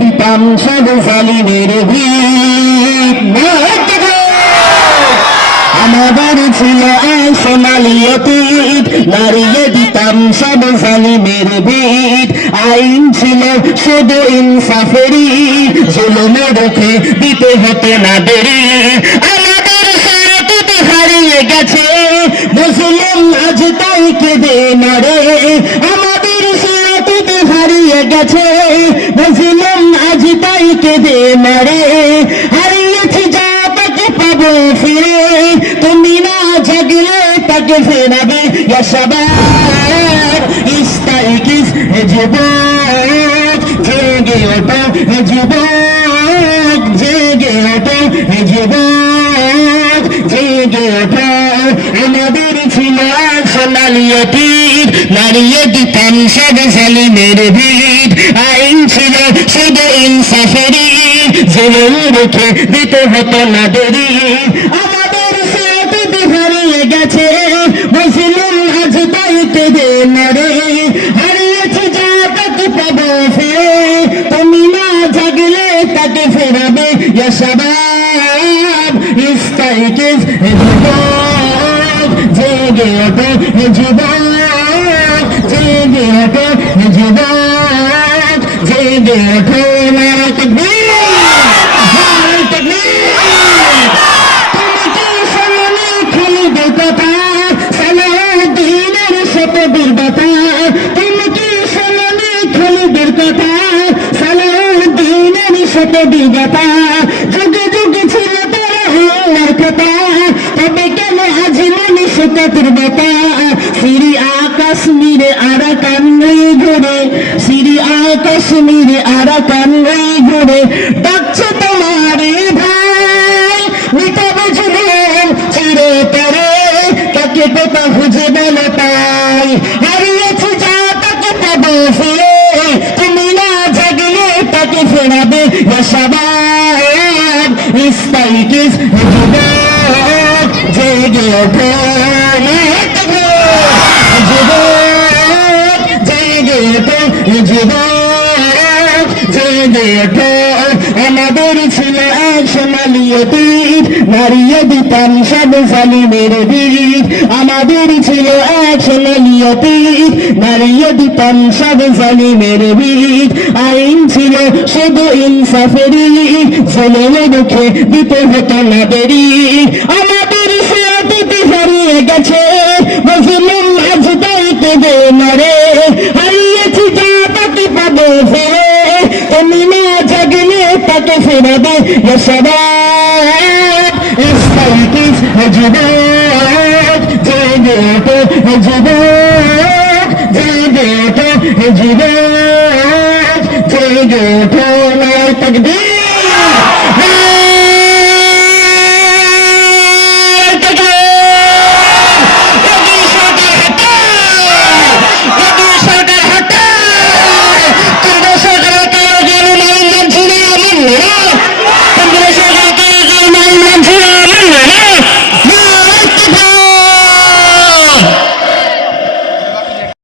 দিতাম সব জালিমের আমাদের ছিল সোনালি অতীত নারিয়ে দিতাম সব জালিমের ভিত। আইন ছিল শুধু ইনসাফেরই জুলুমে রুখে দিতে হতে না দেরি। হারিয়ে গেছে, মুসলিম আজ তাই কেঁদে মারে আমাদের সাথে হারিয়ে গেছে, মুসলিম আজ তাই কেঁদে মারে হারিয়েছি যা তাকে পাবো ফিরে। তুমি না জাগলে তাকে ফেরাবে। ইয়াশাবাব ইস্তাইকিস হে যুবক। জেগে ওঠো হে যুবক, জেগে ওঠো হে যুবক। জেগে ওঠো। আমাদের ছিল সোনালি অতীত নারিয়ে দিতাম সব জালিমের ভিত আইন ছিল শুধু ইনসাফেরই জেলের রেখে দিতে হতো না দেরি আমাদের সাথে হারিয়ে গেছে আজ হারিয়েছে যা তাকে পাবো ফিরে তুমি না জাগলে তাকে ফেরাবে যুবক জেগে ওঠো যুবক জেগে ওঠো যুবক জেগে ওঠো নারা তাকবীর নারা তাকবীর তোমাকে সামনে খুলবে কথা সালাউদ্দিনের সাথে বীরবাতা তোমাকে সামনে খুলবে কথা সালাউদ্দিনের বীরবাতা মানুষ তাদের বাতা সিরি আকাশ মিরে আরা কান্নে ঘুরে সিরি আকাশ মিরে আরা কান্নে ঘুরে, ডাকছে তোমারে ভাই মিটাবে জীবন চিরে তরে, তাকে কোথা খুঁজে বলো তাই হারিয়েছে যা তাকে পাবো ফিরে, তুমি না জাগলে তাকে ফেরাবে ইয়াশাবাব ইস্তাইকিস যুবক জেগে ওঠো আমাদের ছিল এক দিতাম সব জালিমের আমাদের ছিল এক সোনালি অতীত নারিয়ে দিতাম সব জালিমের আইন ছিল শুধু ইনসাফেরই জলের মুখে দিতে হতো আমাদের সাথে হারিয়ে গেছে মুসলিম আজ দায়িত্ব দে মরে হারিয়েছি যা তাকে পাবো ফিরে তুমি না জাগলে ইস্তাইকিস যুবক জেগে ওঠো যুবক জেগে ওঠো যুবক জেগে ওঠো না তকবীর